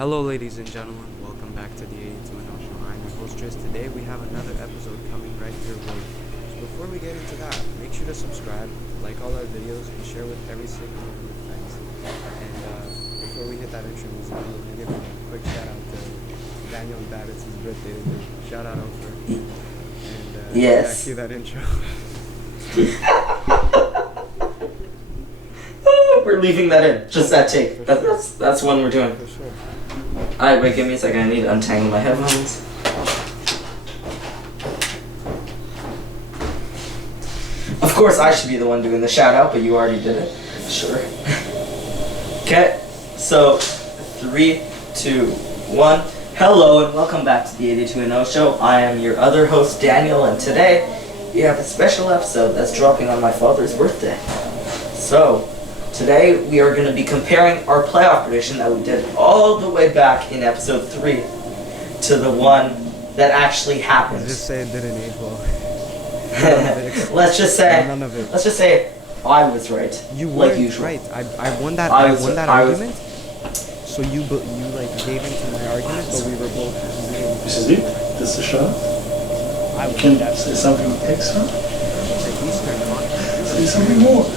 Hello, ladies and gentlemen. Welcome back to the 82 and Show. I'm your host, Tris. Today we have another episode coming right your way. So before we get into that, make sure to subscribe, like all our videos, and share with every single one of your friends. And before we hit that intro music, I'm going to give a quick shout out to Daniel and Dad. It's his birthday today. Shout out over. And yes. Cue that intro. We're leaving that in. Just that take. That's one we're doing. For sure. Alright, wait, give me a second. I need to untangle my headphones. Of course, I should be the one doing the shout out, but you already did it. Sure. Okay, so 3, 2, 1. Hello, and welcome back to the 82 and 0 Show. I am your other host, Daniel, and today we have a special episode that's dropping on my father's birthday. So, today we are going to be comparing our playoff prediction that we did all the way back in episode 3 to the one that actually happened. Just say it didn't age well. Let's just say None of it. Let's just say I was right. You like weren't usual. right. I won that. I I won that was- argument. So you like gave into my argument, but we were both. This is it? That's the show? I You won can that. say something extra? The Eastern Conference. Say something more.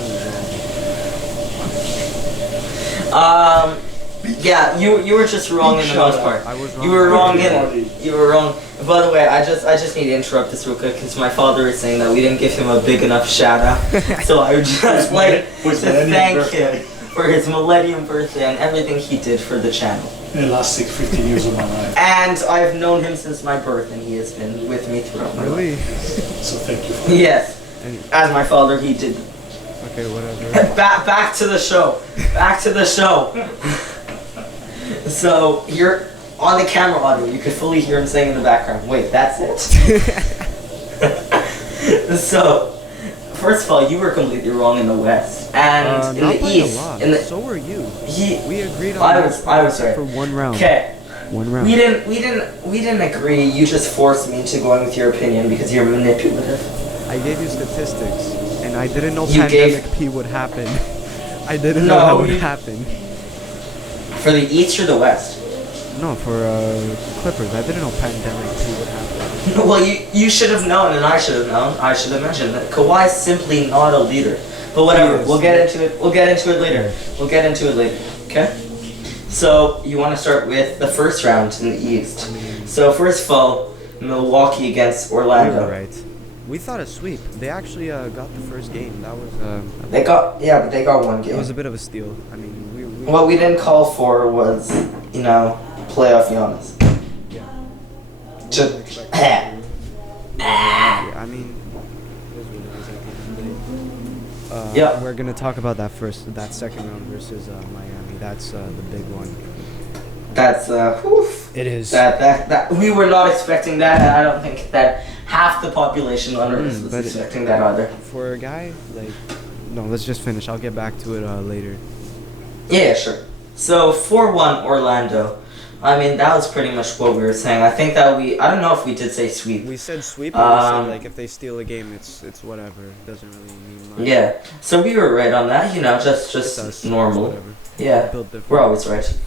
Yeah, you were just wrong in the most part. I was wrong. You were wrong Already. in. You were wrong. By the way, I just need to interrupt this real quick because my father is saying that we didn't give him a big enough shout out. So I would just like For his to millennium thank birthday. him for his millennium birthday and everything he did for the channel. In the last 15 years of my life. And I've known him since my birth, and he has been with me throughout my life. Really? So thank you for Yes, And, as my father, he did. okay, whatever. Back to the show. Back to the show. So you're on the camera audio. You could fully hear him saying in the background. Wait, that's it. So, first of all, you were completely wrong in the West and in not the by East. a lot. In the So were you. he, We agreed on. I that was right. for one round. Okay, One round. we didn't agree. You just forced me into going with your opinion because you're manipulative. I gave you statistics, and I didn't know You pandemic P would happen. I didn't know No, that would you- happen. For the East or the West? No, for Clippers, I didn't know pandemic P would happen. Well, you should have known, and I should have known. I should have mentioned that Kawhi's simply not a leader. But whatever, He is. we'll get into it. We'll get into it later. We'll get into it later. Okay. So you want to start with the first round in the East. So first of all, Milwaukee against We were Orlando. right. We thought a sweep. They actually got the first game. That was But they got one it game. was a bit of a steal. I mean, we What we didn't call for was, playoff Giannis. yeah. Just. Yeah, I mean, it is what it is at the end of the day. Yeah. We're gonna talk about that second round versus Miami. That's the big one. That's whew. It is. That we were not expecting that, and I don't think that half the population on Earth was but expecting that either. For a guy like, no, let's just finish. I'll get back to it later. Yeah, sure. So 4-1 Orlando. I mean, that was pretty much what we were saying. I think that I don't know if we did say sweep. We said sweep, and we said Um, like if they steal a game, it's whatever. It doesn't really mean much. Yeah. So we were right on that. It's Just us, normal. It's whatever. Yeah. Built different. We're always right.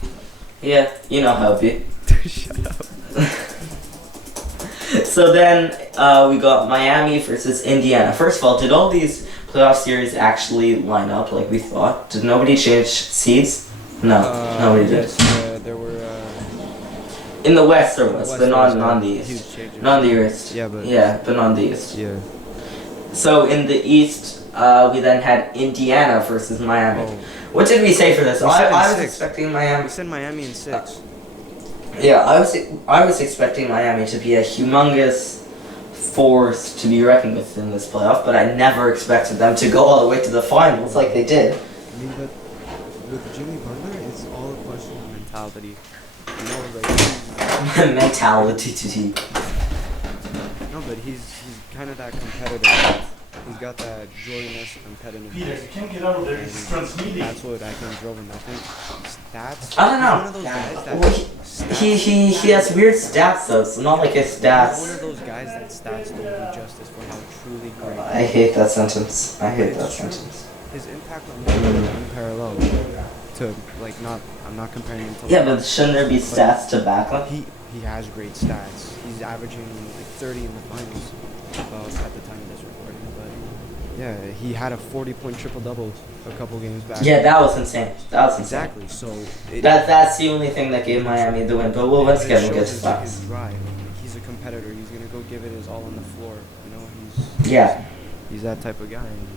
Yeah, you know how it be. Shut up. So then we got Miami versus Indiana. First of all, did all these playoff series actually line up like we thought? Did nobody change seeds? No, nobody did. Yes, there were. In the West there was, West but was, not the huge East. changes. Not the East. Yeah, but But not the East. yeah. So in the East, we then had Indiana versus Miami. Oh, What did we say for this? We said in I was 6. expecting we Miami. said Miami in 6. Yeah, I was expecting Miami to be a humongous force to be reckoned with in this playoff, but I never expected them to go all the way to the finals like they did. I mean, but with Jimmy Butler, it's all a question of mentality. You know, like Mentality. no, but he's kind of that competitor. He's got that joyous competitive. Peter, you can't get out of there. It's transmitting. That's what I think drove him. I think stats. I don't know. He's one of those guys that Well, stats- he has weird stats though. It's not like his He's one stats. of those guys that stats don't do justice for how truly great. I hate that sentence. I hate It's that true. sentence. His impact on the game is unparalleled. To like not I'm not comparing him to Yeah, LeBron. but shouldn't there be stats to back him? He has great stats. He's averaging like 30 in the finals at the time of this recording. But yeah, he had a 40-point triple-double a couple games back. Yeah, that was insane. That was insane. Exactly. So That's the only thing that gave Miami the win. But once it again, we'll get shows to his stats. drive. Like, he's a competitor. He's gonna go give it his all on the floor. You know, Yeah. he's that type of guy. And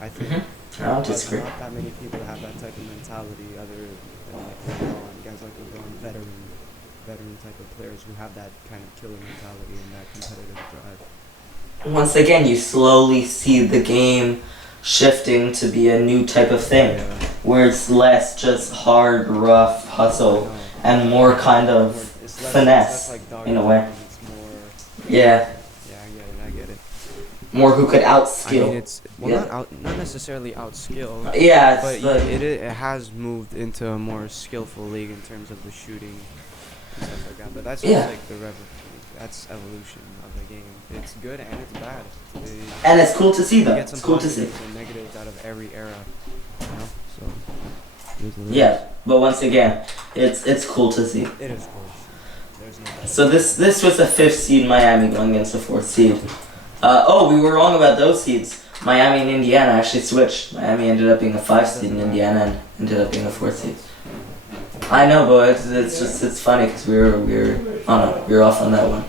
I think I don't disagree. not that many people have that type of mentality other than like LeBron, guys like LeBron, veteran type of players who have that kind of killer mentality and that competitive drive. Once again, you slowly see the game shifting to be a new type of thing, where it's less just hard, rough hustle and more kind of It's less finesse like dog in a way. It's more. Yeah, I get it. more who could I outskill. mean, it's not necessarily outskill. Yeah, But it's the, it has moved into a more skillful league in terms of the shooting and stuff like that. But that's just Yeah. like that's evolution of the game. It's good and it's bad. and it's cool to see You though. get some It's cool to see. positives and negatives out of every era. You know? So it is what it Yeah, but once again, it's cool to see. is. It is cool. There's no doubt. So this was the 5th seed Miami going against the 4th seed. We were wrong about those seeds. Miami and Indiana actually switched. Miami ended up being a 5 seed and Indiana ended up being a 4th seed. I know, but it's funny because we were off on that one.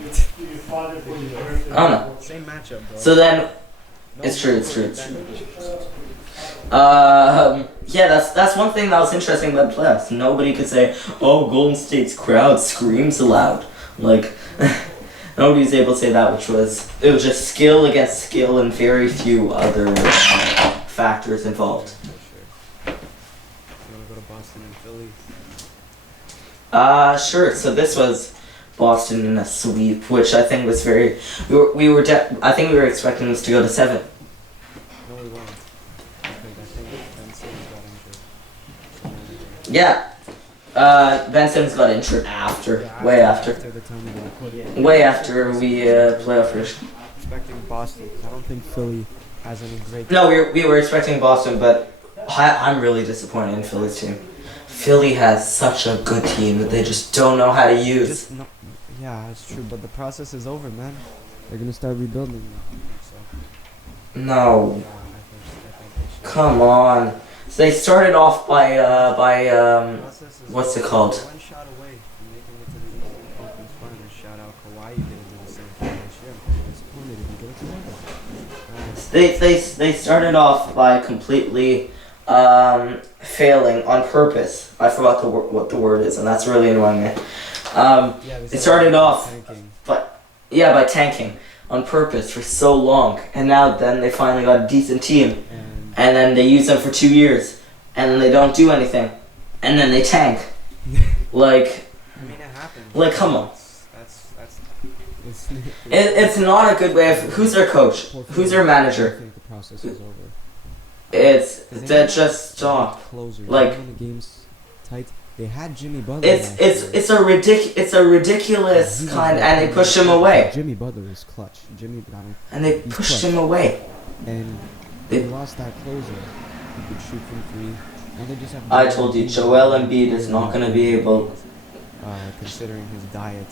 I don't know. Same matchup, bro. So then, it's true. Yeah, that's one thing that was interesting about the playoffs. Nobody could say, "Oh, Golden State's crowd screams aloud." Like, nobody was able to say that, it was just skill against skill and very few other factors involved. For sure. You wanna go to Boston and Philly? Sure. So this was Boston in a sweep, which I think was very. I think we were expecting this to go to 7. No, we won't. I think Ben Simmons got injured. Yeah. Ben Simmons got injured way after. the time of the recording. Way after we playoff first. Expecting Boston. I don't think Philly has any great. No, we were expecting Boston, but I'm really disappointed in Philly's team. Philly has such a good team that they just don't know how to use. Just no, yeah, it's true, but the process is over, man. They're gonna start rebuilding now. So No, yeah, I think they should. come on. So they started off by Process is what's it over. called? One shot away from making it to the Eastern Conference Finals. Shout out Kawhi, you didn't do the same thing this year. I'm pretty disappointed if you go to that. They started off by completely failing on purpose. I forgot what the word is, and that's really annoying me. It started off by tanking on purpose for so long, and then they finally got a decent team, and then they use them for 2 years, and then they don't do anything, and then they tank. Like, I mean, it happened. Like, come on. It's, it's not a good way of. Who's their coach? Who's their I manager? think the process is over. That just stop. Closer. Like- Even when the game's tight, they had Jimmy Butler. It's last year. it's a ridiculous He was kind, like- and they pushed him away, Jimmy Butler is clutch. and they He's pushed clutch. him away. And They- they lost that closer. He could shoot from 3. And they just have. I told you, Joel Embiid is not gonna be able. Considering his diet,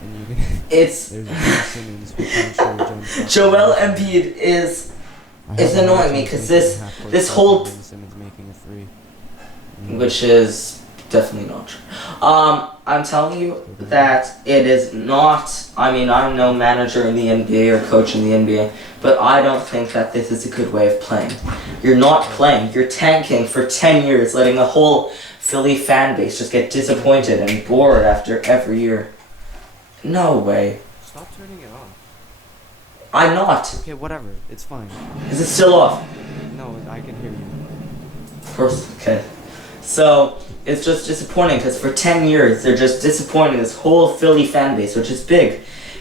and you can. It's There's Ben Simmons who can't shoot a jump shot. Joel Embiid is. I it's have a hard annoying me time 'cause thinking this- half-court this shot whole- Ben Simmons making a 3. Which is definitely not true. I'm telling you that it is not. I mean, I'm no manager in the NBA or coach in the NBA, but I don't think that this is a good way of playing. You're not playing. You're tanking for 10 years, letting the whole Philly fan base just get disappointed and bored after every year. No way. Stop turning it off. I'm not. Okay, whatever. It's fine. Is it still off? No, I can hear you. Of course. Okay. So it's just disappointing because for 10 years they're just disappointing this whole Philly fan base, which is big,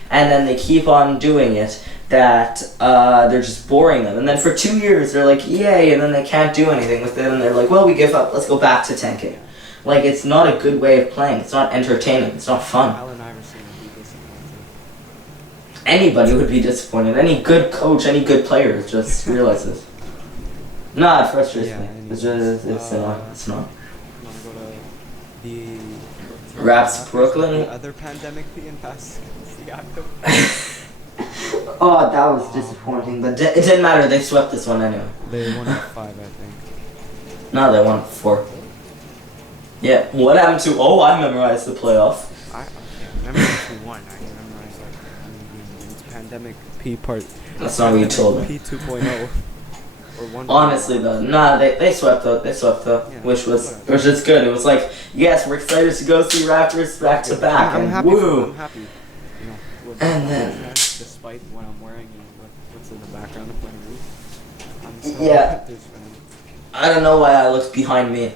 and then they keep on doing it. That they're just boring them, and then for 2 years they're like, yay, and then they can't do anything with it, and they're like, well, we give up. Let's go back to tanking. Like, it's not a good way of playing. It's not entertaining. It's not fun. Allen Iverson would be disappointed. Anybody would be disappointed. Any good coach, any good player just realizes. Nah, it frustrates Yeah, me. anyways, It's not. It's not. You wanna go to Raps The Brooklyn. other pandemic P and Pascal Siakam. Oh, that was disappointing, but it didn't matter. They swept this one anyway. They won 5, I think. No, they won 4. Yeah. What happened to? Oh, I memorized the playoff. I can't remember who won. I can memorize like it's pandemic P part. That's not what you told me. P 2.0 or 1. Honestly though, nah, they swept though. They swept though, Yeah, which is good. It was like, yes, we're excited to go see Raptors back to back, I'm and happy. woo. I'm happy. You know, with And then- despite what I'm wearing and what's in the background of my room, I'm so Yeah. Raptors fan. I don't know why I looked behind me,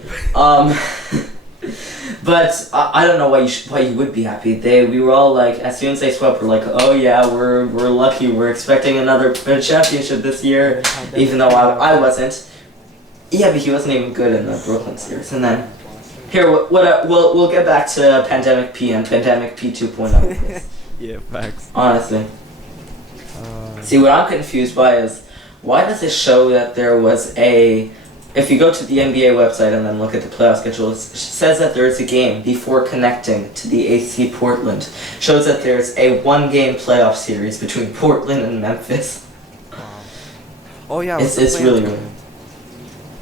but I don't know why you would be happy. We were all like, as soon as they swept, we're like, oh yeah, we're lucky. We're expecting another championship this year, even though I wasn't. Yeah, but he wasn't even good in the Brooklyn series. And then here, we'll get back to Pandemic P and Pandemic P 2.0. Yeah, facts. Honestly, see what I'm confused by is why does it show that there was a. If you go to the NBA website and then look at the playoff schedule, it says that there is a game before connecting to the AC Portland. Shows that there's a 1-game playoff series between Portland and Memphis. Wow. Oh yeah, It's what's the really plan? weird.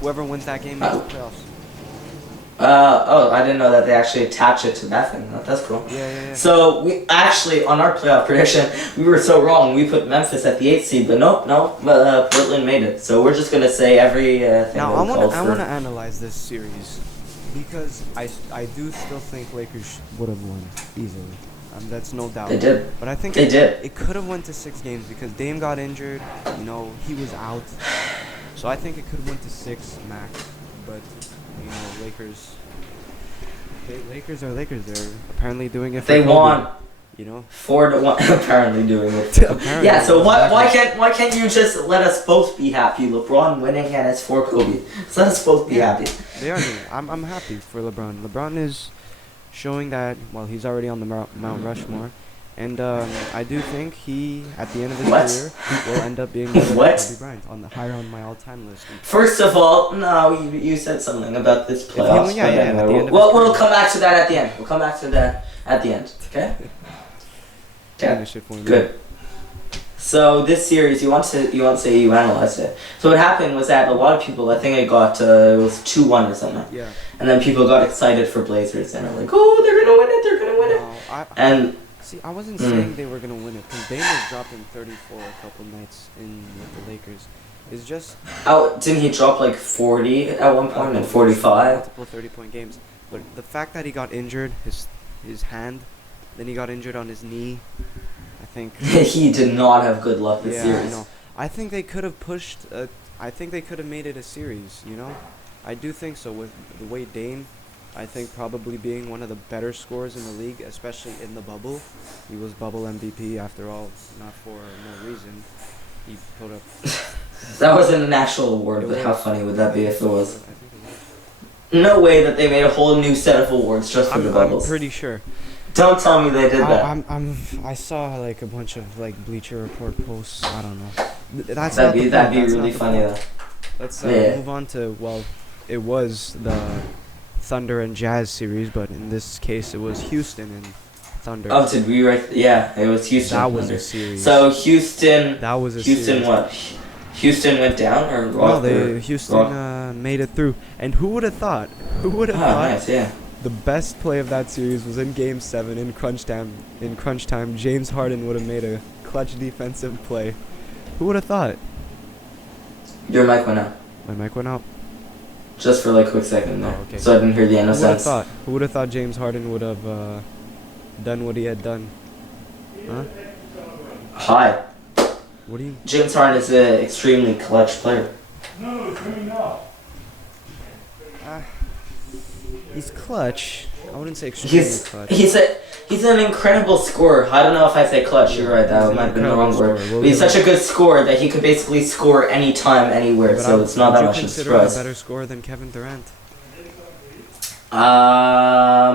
Whoever wins that game makes the playoffs. Oh, I didn't know that they actually attach it to that thing. That's cool. Yeah. So we actually, on our playoff prediction, we were so wrong. We put Memphis at the 8th seed, but no, Portland made it. So we're just gonna say every thing Now that I we want called to for. analyze this series because I do still think Lakers would have won easily. That's no doubt. They did. But I think They did. It could have went to 6 games because Dame got injured. You know, he was out. So I think it could have went to 6 max. But you know, Lakers are Lakers. They're apparently doing it for They Kobe, won. You know. 4-1. Apparently doing it. Apparently, Yeah. So why exactly. can't you just let us both be happy? LeBron winning and it's for Kobe. So let us both be Yeah. happy. They are. I'm happy for LeBron. LeBron is showing that he's already on the Mount Rushmore, and I do think he at the end of his What? career will end up being better than What? Kobe Bryant higher on my all-time list. First of all, no, you said something about this he- playoffs. yeah, but yeah, anyway, at the end of we'll his career. come back to that at the end. We'll come back to that at the end. Okay. Okay. Finish it for me. Good. So this series, you want to say you analyzed it. So what happened was that a lot of people, I think it got it was 2-1 or something, Yeah. and then people got excited for Blazers and are like, oh, they're gonna win it, they're gonna win it. No, And see, I wasn't Mm. saying they were gonna win it because Dame was dropping 34 a couple nights in with the Lakers. It's just didn't he drop like 40 at one point and 45? multiple 30-point games. But the fact that he got injured, his hand, then he got injured on his knee. I think. He did not have good luck this Yeah, series. I know. I think they could have pushed. I think they could have made it a series. You know, I do think so. With the way Dame, I think probably being one of the better scorers in the league, especially in the bubble. He was bubble MVP after all, not for no reason. He put up. That wasn't an actual award, It but was. how funny would that be if it was? I think it was. No way that they made a whole new set of awards just for the I'm bubbles. pretty sure. Don't tell me they did that. I saw like a bunch of like Bleacher Report posts. I don't know. That's That'd not be the that'd point, be that's really not the funny point. though. Let's Yeah. move on to it was the Thunder and Jazz series, but in this case it was Houston and Thunder. Oh, did we write? Yeah, it was Houston. that was Thunder. a series. So Houston, that was a Houston series. what? Houston went down or No, or- Houston made it through. And who would have thought? Who would Oh, have thought? nice, yeah. The best play of that series was in Game 7 in crunch time. In crunch time, James Harden would have made a clutch defensive play. Who would have thought? Your mic went out My mic went out. just for like a quick second there, Oh, okay. so I didn't hear the end Who of would have sentence. thought? Who would have thought James Harden would have done what he had done? Huh? Hi, What do you? James Harden is an extremely clutch player. No, it's coming now. He's clutch. I wouldn't say extremely clutch. He's an incredible scorer. I don't know if I say clutch. You're right. That He's an might have been the incredible wrong word. scorer. We'll But he's give such a good scorer that he could basically score anytime, anywhere. But So it's not that would much you of a consider him a surprise. better scorer than Kevin Durant?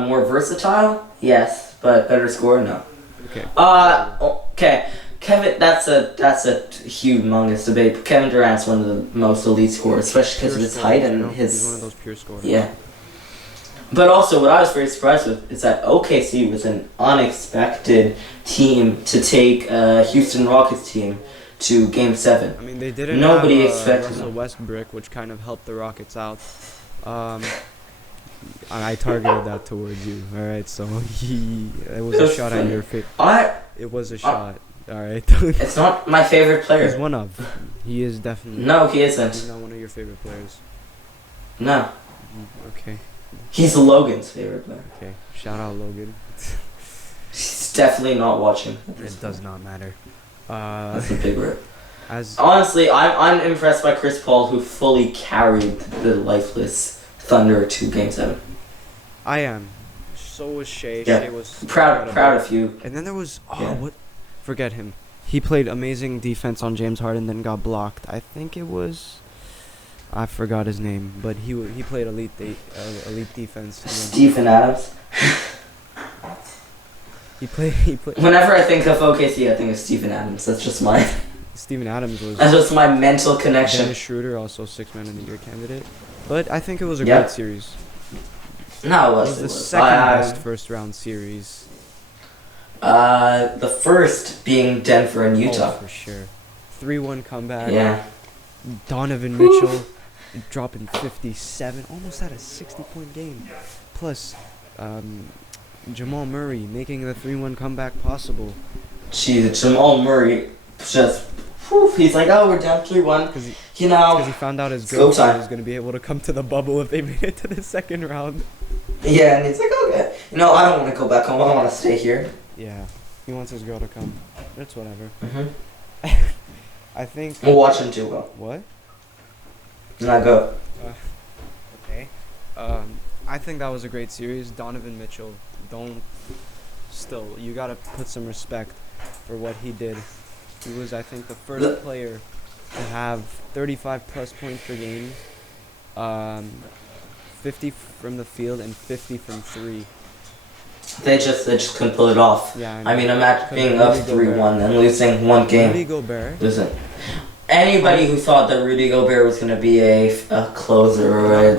More versatile, yes, but better scorer, no. Okay. Okay. Kevin, that's a humongous debate. Kevin Durant's one of the most elite scorers, especially because of Pure his scorer, height you and know? He's one of his those pure scorers. yeah. But also, what I was very surprised with is that OKC was an unexpected team to take Houston Rockets team to Game 7. I mean, they didn't Nobody have expected Russell them. Westbrook, which kind of helped the Rockets out. I targeted that towards you. All right, so it was a That's shot at funny. your face. I. It was a shot. All right. It's not my favorite He's player. one of. He is definitely. No, he He's isn't. not one of your favorite players. No, Okay. he's Logan's favorite player. Okay. Shout out Logan. He's definitely not watching. It does not matter. That's a big rip. As Honestly, I'm impressed by Chris Paul, who fully carried the lifeless Thunder to Game 7. I am. So was Shea. Yeah. Shea was Proud incredible. of you. And then there was Yeah. what? Forget him. He played amazing defense on James Harden, then got blocked. I think it was. I forgot his name, but he played elite defense. against- Stephen Adams. He played. Whenever I think of OKC, I think of Stephen Adams. That's just my Steven Adams was. that's just my mental connection. Dennis Schroeder, also 6 Man of the Year candidate. But I think it was a Yep. great series. No, It it was the was. second best first round series. The first being Denver and Utah. Oh, for sure. 3-1 comeback. Yeah. Donovan Mitchell dropping 57, almost had a 60-point game. Plus, Jamal Murray making the 3-1 comeback possible. Jeez, Jamal Murray just. Whew, he's like, oh, we're down 3-1. Because he, You 'cause know. he found out his It's go girlfriend time. was going to be able to come to the bubble if they made it to the second round. Yeah, and he's like, okay. You know, I don't want to go back home. I want to stay here. Yeah, he wants his girl to come. It's whatever. I think. We'll watch him do well. What? Now go. Okay. I think that was a great series. Donovan Mitchell, you gotta put some respect for what he did. He was, I think, the first player to have 35 plus points per game, 50 from the field and 50 from three. They just couldn't pull it off. Yeah, I mean, imagine Because being of up Rudy 3-1 and losing one Rudy game. Gobert. Listen, anybody who thought that Rudy Gobert was gonna be a closer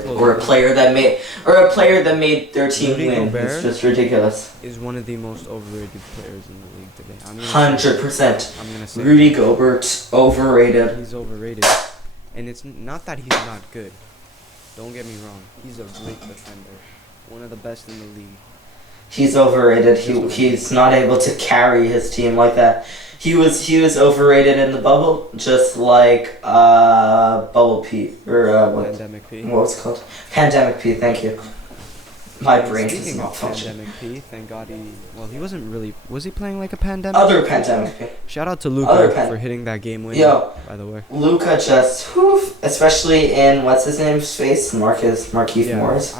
or a player that made their team Rudy win Gobert is just ridiculous. Is one of the most overrated players in the league today. 100%. I'm gonna say Rudy Gobert overrated. he's overrated, and it's not that he's not good. Don't get me wrong. He's a great defender, one of the best in the league. He's overrated. He's not able to carry his team like that. He was overrated in the bubble, just like Bubble P or what? Pandemic P. What was it called? Pandemic P. Thank you. My And brain does speaking not of function. Pandemic P, thank God he wasn't really, was he playing like a pandemic? Other Pandemic P. Shout out to Other Luka pan- for hitting that game winner, Yo. by the way. Luca just, whew, especially in what's his name's face, Markieff Morris.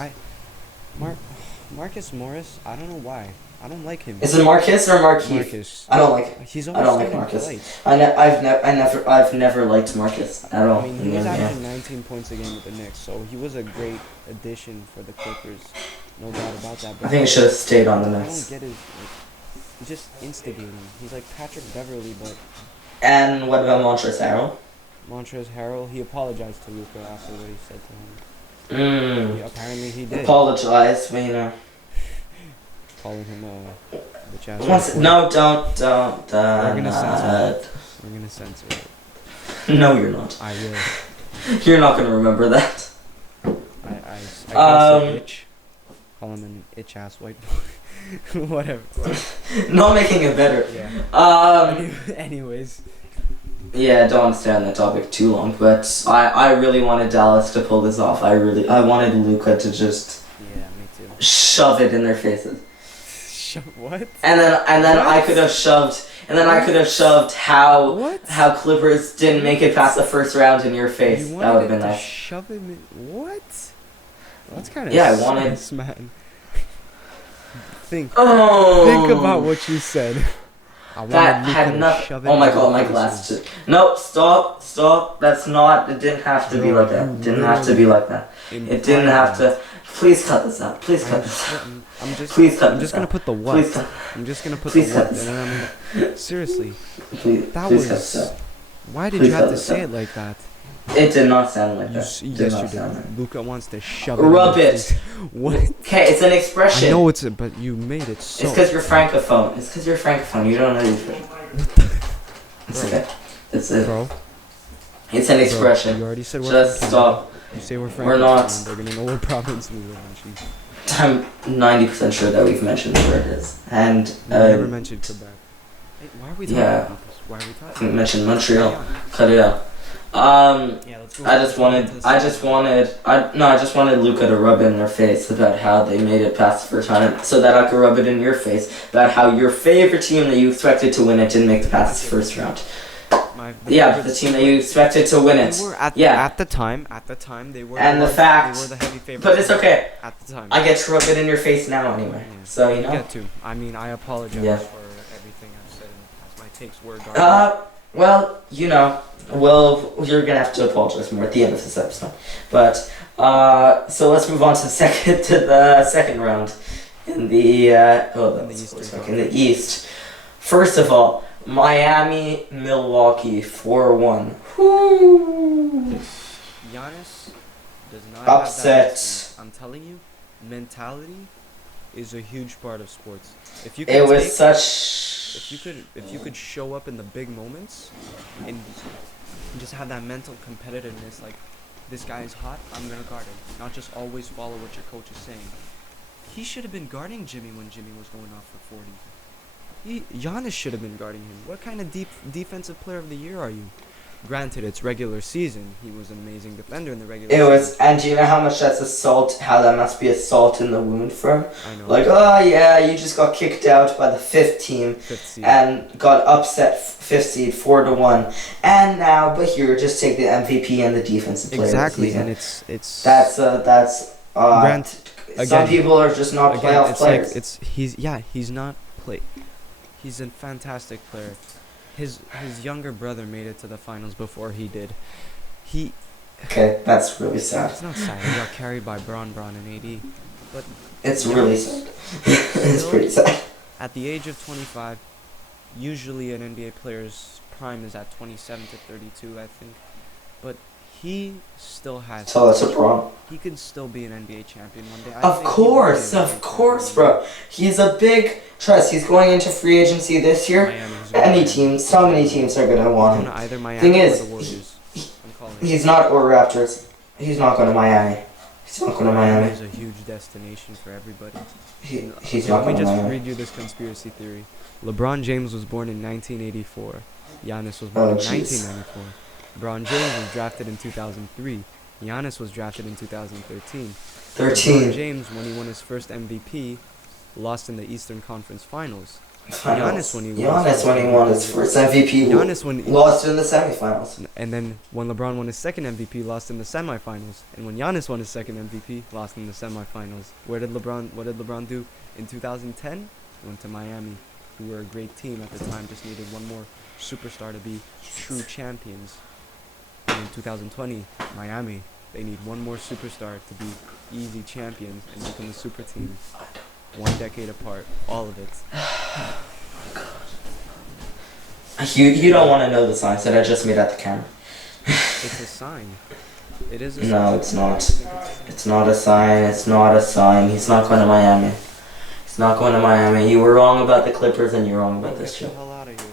Marcus Morris, I don't know why. I don't like him. Is it Marcus or Markieff? Marcus. I don't like it. He's I always don't like starting Marcus. lights. I've never liked Marcus at all. I mean, he was Yeah. averaging 19 points a game with the Knicks, so he was a great addition for the Clippers. No doubt about that. I think he should have stayed on the I Knicks. don't get his, he's just instigating. He's like Patrick Beverly, but And what about Montrezl Harrell? Montrezl Harrell, he apologized to Luka after what he said to him. Apparently he did. Apologize, but you know. Calling him a bitch ass. No, don't. We're gonna censor it. We're gonna censor it. No, you're not. I will. You're not gonna remember that. I call him itch. Call him an itch ass white boy. Whatever. Not making it better. Yeah. Anyways. Yeah, don't want to stay on that topic too long, but I really wanted Dallas to pull this off. I wanted Luka to just Yeah, me too. shove it in their faces. What? And then What? I could have shoved how What? Clippers didn't make it past the first round in your face. You That would have wanted been to nice. shove him in. What? That's kind of Yeah, I wanted- sus, man. Think Oh. about what you said. I That wanted Luka had to nothing. shove it Oh my in god, your my faces. glasses. No, stop. That's not. It didn't have to be like that. It didn't have to be like that. It didn't have to. Please cut this out. Please cut this out. Please cut I'm this just gonna out. put the what. Please cut. I'm just gonna put Please the cut what. this And then seriously, Please, that please cut was this out. Why did Please you have to don't say stop. it like that? It did not sound like You that. s- Did yes, not you sound like did. Luca wants to shove Rub in your it. face. What? Okay, it's an expression. I know it's a, but you made it so. It's because you're francophone. It's because you're francophone. You don't know the expression. It's Bro. okay. It's a. Bro, It's an bro, expression. you already said we're Just from stop. Canada. You say we're from We're not. They're gonna know what province we live in. Jeez. I'm 90% sure that we've mentioned where it is. And We never I mentioned Quebec. Hey, why are we talking yeah. about this? Why are we talking? think we mentioned Montreal. Yeah, Cut it out. let's go. I just wanted Luca to rub in their face about how they made it past the first round, so that I could rub it in your face about how your favorite team that you expected to win it didn't make the past the first round. Yeah, the team that you expected to win it. They were at Yeah. at the time they were. And the ones- fact- they were the heavy favorites. But it's okay. At the time. I get to rub it in your face now anyway. Yeah. So you know. get to. I mean, I apologize Yeah. for everything I've said as my takes were garbage. Well, you know, you're gonna have to apologize more at the end of this episode. But so let's move on to the second round in the in the East. First of all, Miami, Milwaukee, 4-1. Whoo! Giannis does not Upset. have that. I'm telling you, mentality is a huge part of sports. If you could It was take- such. if you could show up in the big moments and just have that mental competitiveness, like this guy is hot, I'm gonna guard him, not just always follow what your coach is saying. He should have been guarding Jimmy when Jimmy was going off for 40. Giannis should have been guarding him. What kind of defensive player of the year are you? Granted, it's regular season. He was an amazing defender in the regular It season. was, and do you know how much that's a salt? How that must be a salt in the wound for him? I know. Like, oh yeah, you just got kicked out by the fifth team. Fifth seed. And got upset fifth seed 4-1, and now but here just take the MVP and the defensive player Exactly, of the and season. it's That's Grant- some again- people are just not again, playoff it's players. like he's not play. He's a fantastic player. His younger brother made it to the finals before he did. Okay, that's really sad. It's not sad. He got carried by Braun and AD. But It's really sad. It's pretty sad. at the age of 25, usually an NBA player's prime is at 27 to 32, I think. But he still has. So that's a problem. He could still be an NBA champion one day. I Of think he will be an course, NBA of course, champion one bro. He's a big trust. He's going into free agency this day. year. Miami's gonna Any win. team, so many teams are gonna want him. Gonna either Miami Thing or is, the Warriors. I'm calling it. He's not or Raptors. He's not going to Miami. He's not going to Miami. is a huge destination for everybody. He's Okay, not let going me to just Miami. read you this conspiracy theory. LeBron James was born in 1984. Giannis was born Oh, in jeez. 1994. LeBron James was drafted in 2003. Giannis was drafted in 2013. LeBron 13. James, when he won his first MVP, lost in the Eastern Conference Finals. Finals. Giannis, when he Giannis, when he won his first MVP, Giannis, when lost in the semifinals. and then when LeBron won his second MVP, lost in the semifinals. And when Giannis won his second MVP, lost in the semifinals. What did LeBron do in 2010? He went to Miami, who were a great team at the time, just needed one more superstar to be true champions. And in 2020, Miami, they need one more superstar to be easy champions and become a super team. 1 decade apart, all of it. You don't want to know the signs that I just made at the camera. It's a sign. It is a sign. No, it's not. It's not a sign. It's not a sign. He's not going to Miami. He's not going to Miami. You were wrong about the Clippers and you're wrong about this Get show. the hell out of here.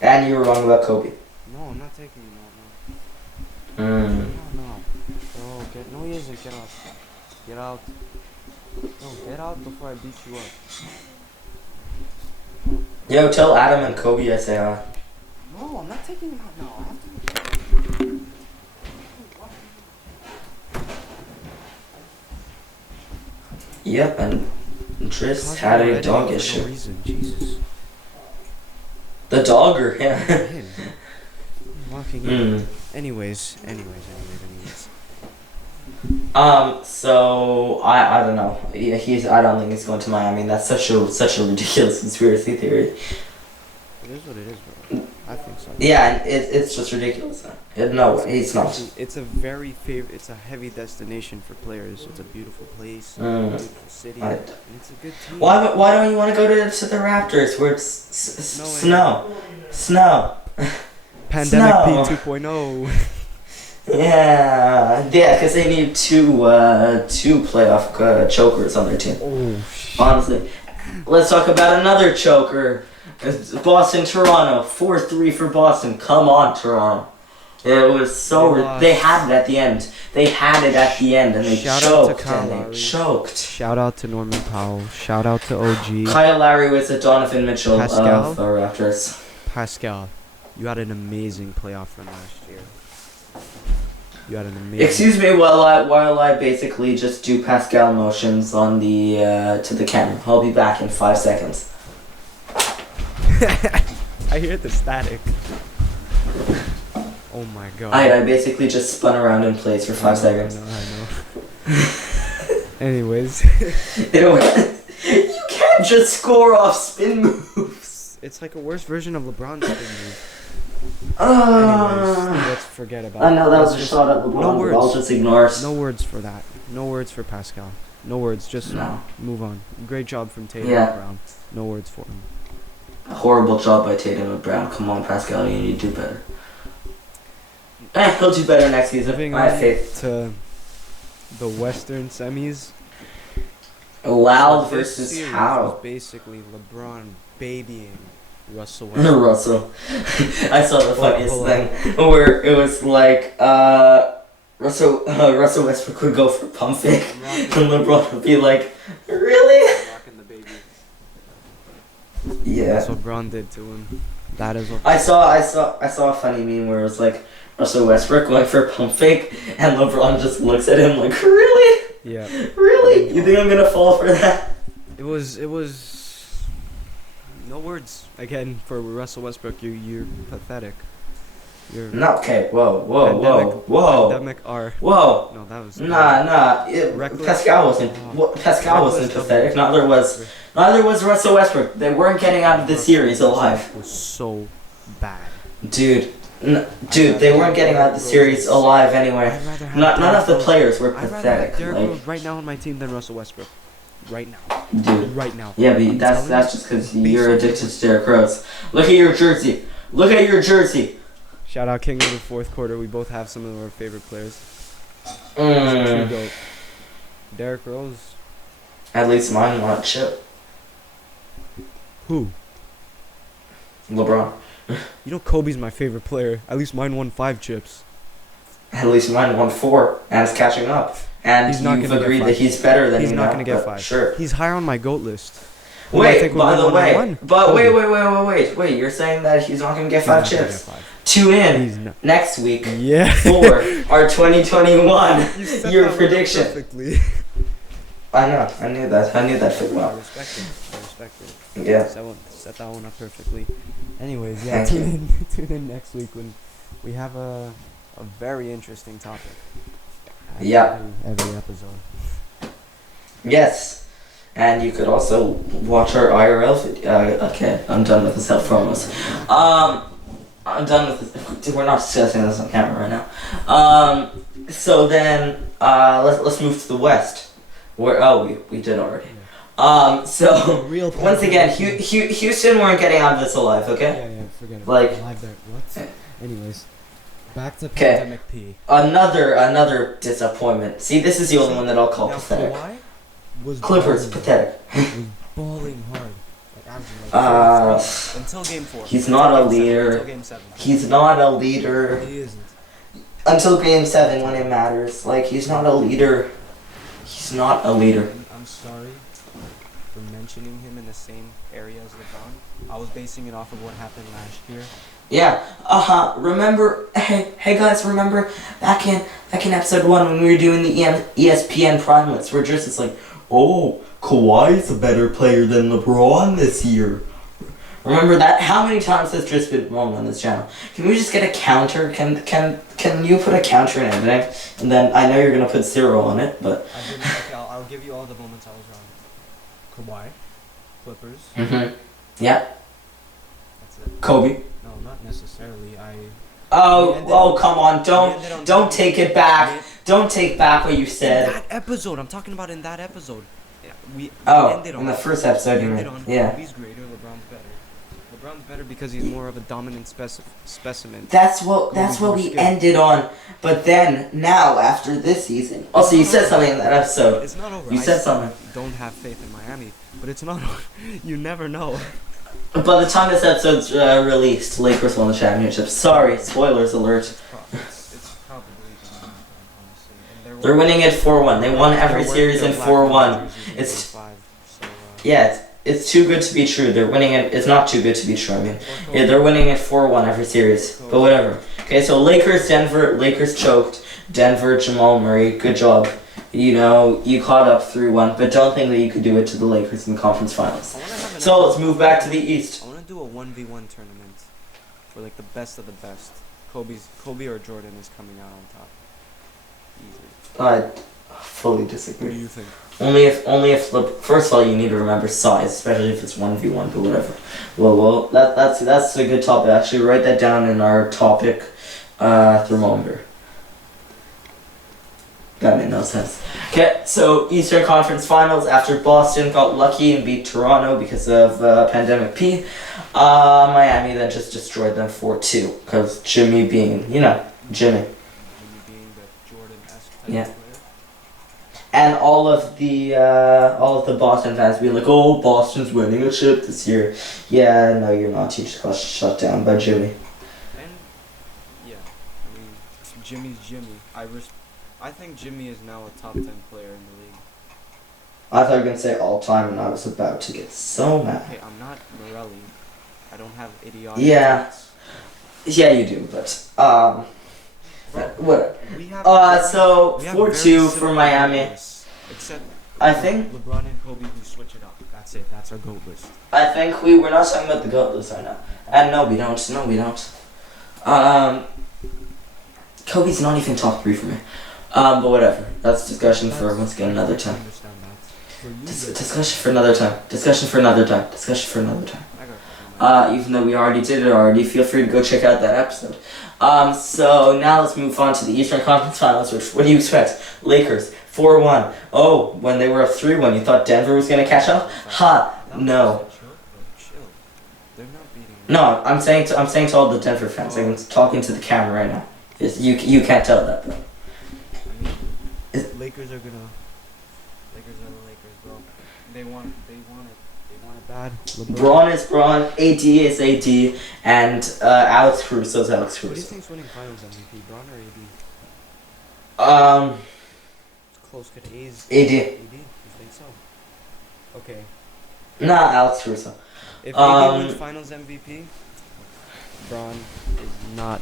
And you were wrong about Kobe. No, I'm not taking you out, Mm. no. No, no, he isn't. Get out. Get out. No, get out before I beat you up. Yo, tell Adam and Kobe I say hi. No, I'm not taking him out now. I have to. Yep, and Tris Causing had a already dog for no issue. reason. Jesus. The dogger, yeah. Him. Walking in. Mm. Anyways. So I don't know. Yeah, I don't think he's going to Miami. That's such a ridiculous conspiracy theory. It is what it is, bro. I think so. Yeah, and it's just ridiculous. No, he's not. It's a very it's a heavy destination for players. It's a beautiful place, Mm. beautiful city, I- and it's a good team. Why don't you want to go to the Raptors where it's snow? Pandemic Snow. P 2.0. Yeah, because they need two playoff chokers on their team. Oh, Honestly, let's talk about another choker. It's Boston, Toronto, 4-3 for Boston. Come on, Toronto. It was so. They lost. They had it at the end. They had it at the end, and they Shout out to choked. Kyle And they Lowry. choked. Shout out to Norman Powell. Shout out to OG. Kyle Lowry was the Donovan Mitchell Pascal? of the Raptors. Pascal, you had an amazing playoff run last year. You had an amazing. Excuse me while I basically just do Pascal motions on the to the camera. I'll be back in 5 seconds. I hear the static. Oh my god. I basically just spun around in place for 5 seconds. I know. Anyways, You can't just score off spin moves. it's like a worse version of LeBron's spin move. Anyways, let's forget about I know that was let's a just- shot at LeBron. No but words. I'll just ignore it. No words for that. No words for Pascal. No words. Just No. move on. Great job from Tatum Yeah. and Brown. No words for him. A horrible job by Tatum and Brown. Come on, Pascal, you need to do better. He'll do better next season. Moving I have on faith. to the Western semis. Loud So this versus series how? was basically LeBron babying Russell Westbrook. Russell. I saw the funniest Hold thing on. where it was like Russell Westbrook would go for pump fake and LeBron would be like, really? Rocking the baby. Yeah. That's what Braun did to him. That is what. I saw a funny meme where it was like Russell Westbrook going for a pump fake and LeBron just looks at him like, really? Yeah. Really? You think I'm gonna fall for that? It was. No words again for Russell Westbrook. You're pathetic. You're No, okay, whoa. pandemic R. Whoa. No, that was. Nah. Reckless. Pascal wasn't. Pascal wasn't Reckless pathetic. double- Neither was Russell Westbrook. They weren't getting out of the series alive, Was so bad. dude. They weren't getting out of the series alive anyway. I'd rather have None Derrick of the Rose- players were I'd rather have pathetic. Derrick Like, Rose right now on my team than Russell Westbrook. Right now. dude. Right now. Yeah, but I'm that's telling just because you, you're based on- addicted to Derrick Rose. Look at your jersey. Look at your jersey. Shout out King of the fourth quarter. We both have some of our favorite players. True Mm. goat. Derrick Rose. At least mine want chip. Who? LeBron. You know Kobe's my favorite player. At least mine won 5 chips. At least mine won 4 and is catching up. And He's not you've gonna get agreed 5. that he's better than He's you not now, gonna get but 5. Sure. He's higher on my GOAT list. Who do I think Wait, would by win the way, one-on-one? but Kobe. wait. You're saying that he's not gonna get He's 5 not gonna chips. get 5. Tune in He's not. next week Yeah. for our 2021 You set year that one up prediction. perfectly. I know. I knew that fit I well. respect it. Yeah. Set that one up perfectly. Anyways, yeah, Thank tune in next week when we have a very interesting topic. Yeah. Every episode. Yes. And you could also watch our IRL video. Okay, I'm done with the self promos. I'm done with this. We're not discussing this on camera right now. So then, let's move to the West. Where we did already. So Real once again, Houston weren't getting out of this alive. Okay. Yeah, forget it. Like- Live there. What? Anyways, back to 'Kay. Pandemic P. Another disappointment. See, this is the only one that I'll call Now, pathetic. Kawhi was Clippers, balling. pathetic. Was balling hard. Like averaging like 40 until game 4. He's not a Until game 7. leader. Until game 7. He's not a leader. He isn't. Until game 7 when it matters. Like, he's not a leader. He's not a leader. And I'm sorry for mentioning him in the same area as LeBron. I was basing it off of what happened last year. Yeah. Remember? Hey guys, remember back in episode 1 when we were doing the ESPN Prime list, where just it's like, oh, Kawhi's a better player than LeBron this year. Remember that? How many times has just been wrong on this channel? Can we just get a counter? Can you put a counter in everything? And then I know you're gonna put 0 on it, but. I'll give you all the moments I was wrong. Kawhi, Clippers. Yeah. That's it. Kobe. No, not necessarily. Oh, come on! ended on Don't take it back. Don't take back what you In said. that episode, I'm talking about in that episode. Yeah, we Oh, ended in on the first episode, we you ended mean? on Yeah. Kobe's greater, LeBron's better. LeBron's better because he's more of a dominant specimen. That's what we skill. ended on. But then now after this season, also you said something in that episode. It's not over. You I said still something. Don't have faith in Miami, but it's not over. You never know. By the time this episode's released, Lakers won the championship. Sorry, spoilers alert. It's probably gonna happen, honestly. And They're winning it 4-1. They won every they're series in wearing their 4-1. black jerseys in It's Game 5, so, yeah, it's too good to be true. They're winning it. It's not too good to be true. I mean, yeah, they're winning it 4-1 every series. But whatever. Okay, so Lakers, Denver. Lakers choked. Denver, Jamal Murray. Good job. You know, you caught up 3-1, but don't think that you could do it to the Lakers in the conference finals. I wanna have So let's move back to the East. I want to do a 1v1 tournament for like the best of the best. Kobe or Jordan is coming out on top. Easy. I fully What do disagree. you think? Only if first of all you need to remember size, especially if it's 1v1, but whatever. Well, that's a good topic. Actually, write that down in our topic thermometer. That made no sense. Okay, so Eastern Conference Finals after Boston got lucky and beat Toronto because of Pandemic P. Miami then just destroyed them 4-2 because Jimmy being, Jimmy. Jimmy being the Jordan-esque type Yeah. player. And all of the Boston fans being like, "Oh, Boston's winning a chip this year." Yeah, no, you're not. You just got shut down by Jimmy. And yeah, I mean, Jimmy's Jimmy. I think Jimmy is now a top 10 player in the league. I thought you were gonna say all time, and I was about to get so mad. Okay, I'm not Morelli. I don't have idiotic. Yeah. traits. Yeah, you do, but what? We have So we have 4-2 very for similar Miami. goals, except I think LeBron and Kobe, we switch it up. That's it. That's our GOAT list. we're not talking about the GOAT list right now. And no, we don't. No, we don't. Kobe's not even top 3 for me. But whatever. That's discussion for once again another I time. understand that. For you, Discussion for another time. Discussion for another time. Discussion for another time. I got Even though we already did it already, feel free to go check out that episode. So now let's move on to the Eastern Conference Finals, which, what do you expect? Lakers, 4-1. Oh, when they were up 3-1, you thought Denver was going to catch up? Ha, no. Chill. They're not beating. No, I'm saying to all the Denver fans, I'm talking to the camera right now. You can't tell that, though. I mean, Is- Lakers are the Lakers, bro. They want it. They want it bad. Braun is Braun, AD is AD, and Alex Caruso is Alex Who do you Caruso. think's winning Finals MVP, Braun or AD? Close to A's. AD. You think so? Okay. Nah, Alex Caruso. If AD wins Finals MVP, Braun is not.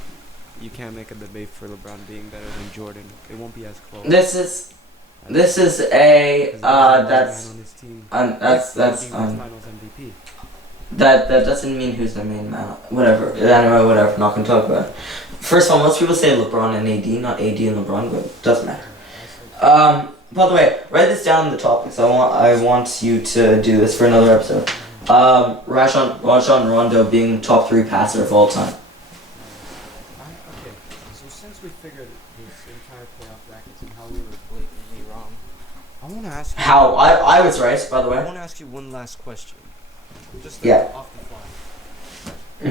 You can't make a debate for LeBron being better than Jordan. It won't be as close. This is a 'Cause he has a that's man on his team. that's He wins Finals MVP. that doesn't mean who's the main man. Whatever. Anyway, whatever. Not gonna talk about it. First of all, most people say LeBron and AD, not AD and LeBron, but it doesn't matter. By the way, write this down in the topics. I want you to do this for another episode. Rajon Rondo being top 3 passer of all time. Okay, so since we figured this entire playoff brackets and how we were blatantly wrong, I want to ask you. How I was right, by the I way. want to ask you one last question. Just Yeah. off the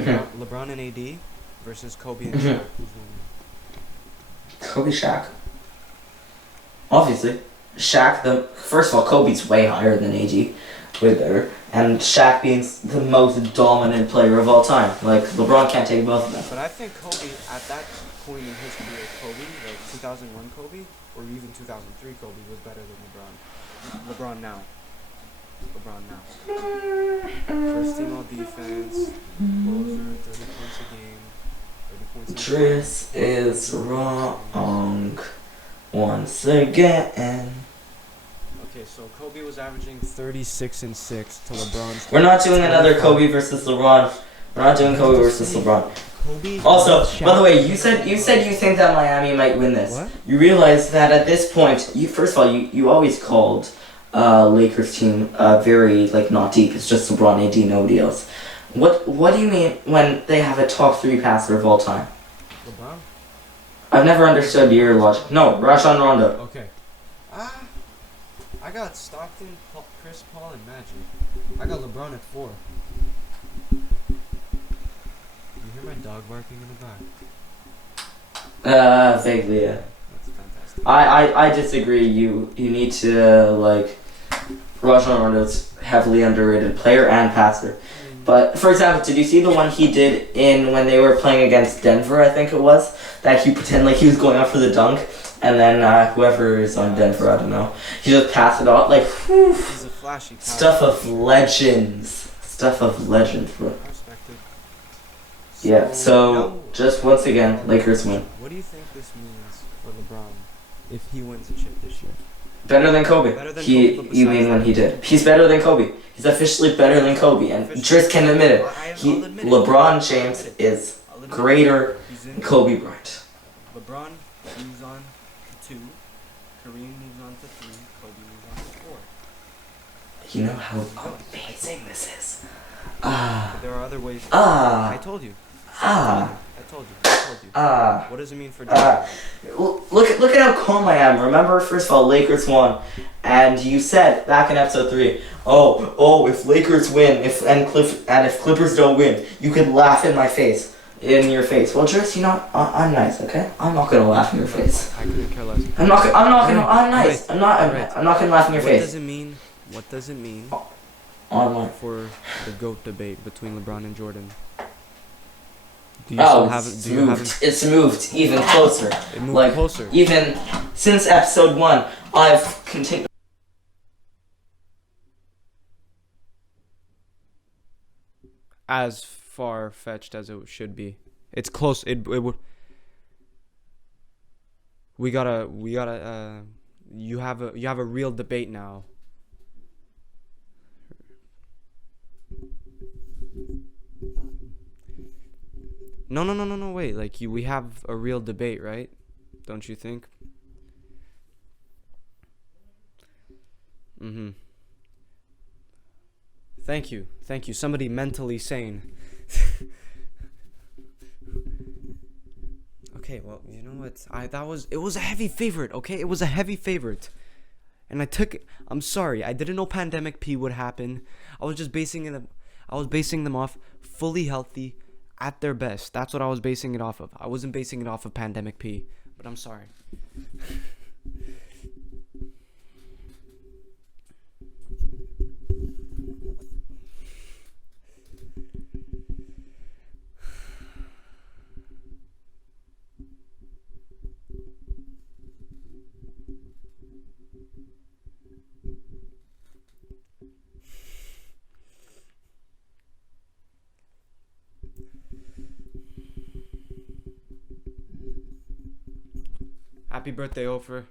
fly. Mhm. LeBron and AD versus Kobe and Mhm. Shaq. Who's winning? Kobe, Shaq. Obviously, Shaq. First of all, Kobe's way higher than AD, way better, and Shaq being the most dominant player of all time. Like LeBron can't take both of them. But I think Kobe, at that point in his career, Kobe, like 2001 Kobe, or even 2003 Kobe, was better than LeBron. LeBron now. First team all defense, closer, 30 points a game, 30 points a game. This is wrong once again. Okay, so Kobe was averaging 36 and 6 to LeBron's. We're not doing another Kobe versus LeBron. We're not doing Kobe versus LeBron. Kobe. Also, Shaq. by the way, you said you think that Miami might win this. What? You realize that at this point, first of all, you always called Lakers team very like not deep. It's just LeBron, AD, nobody else. What do you mean when they have a top 3 passer of all time? LeBron? I've never understood your logic. No, Rajon Rondo. Okay. I got Stockton, Chris Paul, and Magic. I got LeBron at 4. hear my dog barking in the back? Vaguely, yeah. That's fantastic. I disagree. You need to like Rajon Rondo's heavily underrated player and passer. But for example, did you see the one he did in when they were playing against Denver? I think it was that he pretended like he was going out for the dunk, and then whoever is on Denver, I don't know, he just passed it off like whew, He's a flashy passer. stuff of legends, bro. I respect it. Yeah. So now, just once again, Lakers win. what do you think this means for LeBron if he wins a chip this year? Better than Kobe. Better than He, Kobe, but you besides mean when that- he did? He's better than Kobe. He's officially better than Kobe, and Tris can admit it. I'll admit it. LeBron James is I'll admit it. greater He's than in Kobe Bryant. LeBron moves on to 2, Kareem moves on to 3, Kobe moves on to 4. You know how amazing this is. Ah, But there are other ways. I ah, told you. ah, I told you. ah. What does it mean for Jordan? Look at how calm I am. Remember, first of all, Lakers won, and you said back in episode 3, if Lakers win, if Clippers don't win, you could laugh in your face. Well, Tris, you know, I'm nice, okay? I'm not gonna laugh in your face. I couldn't care less. I'm nice. Right. I'm not gonna laugh in your What face. does it mean? What does it mean Online. for the GOAT debate between LeBron and Jordan? Do you Oh, still have it? it's Do you have moved. It's moved even closer. it moved Like closer? even since episode 1, I've continued. As far fetched as it should be. It's close. It would. We gotta. You have a real debate now. No. Wait. Like we have a real debate, right? Don't you think? Mm-hmm. Thank you. Somebody mentally sane. Okay, well, you know what? It was a heavy favorite, okay? It was a heavy favorite. And I'm sorry. I didn't know Pandemic P would happen. I was basing them off fully healthy at their best. That's what I was basing it off of. I wasn't basing it off of Pandemic P, but I'm sorry. Happy birthday, Ofer.